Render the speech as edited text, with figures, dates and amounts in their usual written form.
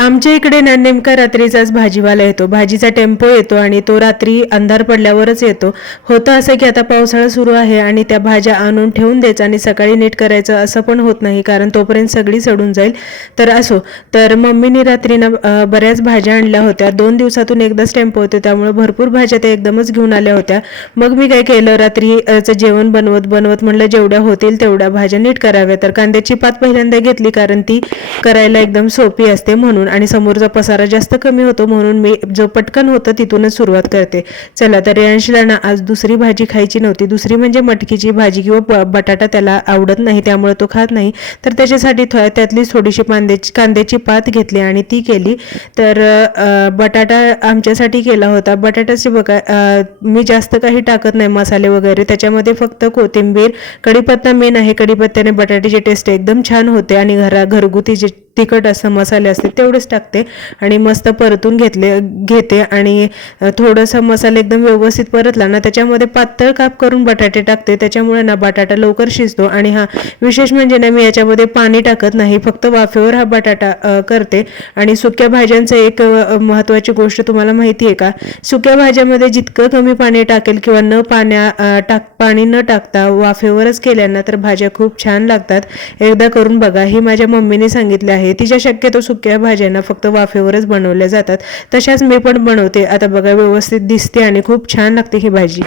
आमच्या इकडे ना नेमका रात्रीचाच भाजीवाला येतो, भाजीचा टेम्पो येतो आणि तो रात्री अंधार पडल्यावरच येतो. होतं असं की आता पावसाळा सुरू आहे आणि त्या भाज्या आणून ठेवून द्यायचं आणि सकाळी नीट करायचं असं पण होत नाही, कारण तोपर्यंत सगळी सडून जाईल. तर असो, तर मम्मीने रात्री ना बऱ्याच भाज्या आणल्या होत्या. 2 दिवसातून एकदाच टेम्पो होते, त्यामुळे भरपूर भाज्या त्या एकदमच घेऊन आल्या होत्या. मग मी काय केलं, रात्रीचं जेवण बनवत बनवत म्हणलं जेवढ्या होतील तेवढ्या भाज्या नीट कराव्या. तर कांद्याची पात पहिल्यांदा घेतली, कारण ती करायला एकदम सोपी असते म्हणून, आणि समोरचा पसारा जास्त कमी होतो म्हणून मी जो पटकन होतं तिथूनच सुरुवात करते. चला, तर यांशला ना आज दुसरी भाजी खायची नव्हती. दुसरी म्हणजे मटकीची भाजी किंवा बटाटा त्याला आवडत नाही, त्यामुळे तो खात नाही. तर त्याच्यासाठी त्यातली थोडीशी कांद्याची पात घेतली आणि ती केली. तर बटाटा आमच्यासाठी केला होता. बटाट्याची बघा, मी जास्त काही टाकत नाही मसाले वगैरे, त्याच्यामध्ये फक्त कोथिंबीर, कढीपत्ता मेन आहे. कढीपत्त्याने बटाट्याची टेस्ट एकदम छान होते आणि घरगुती जे तिखट असं मसाले असते तेवढेच टाकते आणि मस्त परतून घेते आणि थोडासा मसाला एकदम व्यवस्थित परतला ना त्याच्यामध्ये पातळ काप करून बटाटे टाकते. त्याच्यामुळे ना बटाटा लवकर शिजतो. आणि हा विशेष म्हणजे ना, मी याच्यामध्ये पाणी टाकत नाही, फक्त वाफेवर हा बटाटा करते. आणि सुक्या भाज्यांचं एक महत्त्वाची गोष्ट तुम्हाला माहिती आहे का, सुक्या भाज्यामध्ये जितकं कमी पाणी टाकेल किंवा पाणी न टाकता वाफेवरच केल्यानं तर भाज्या खूप छान लागतात. एकदा करून बघा, हे माझ्या मम्मीने सांगितले आहे. तिच्या शक्यतो सुक्या भाज्यांना फक्त वाफेवरच बनवल्या जातात, तशाच मी पण बनवते. आता बघा, व्यवस्थित दिसते आणि खूप छान लागते ही भाजी.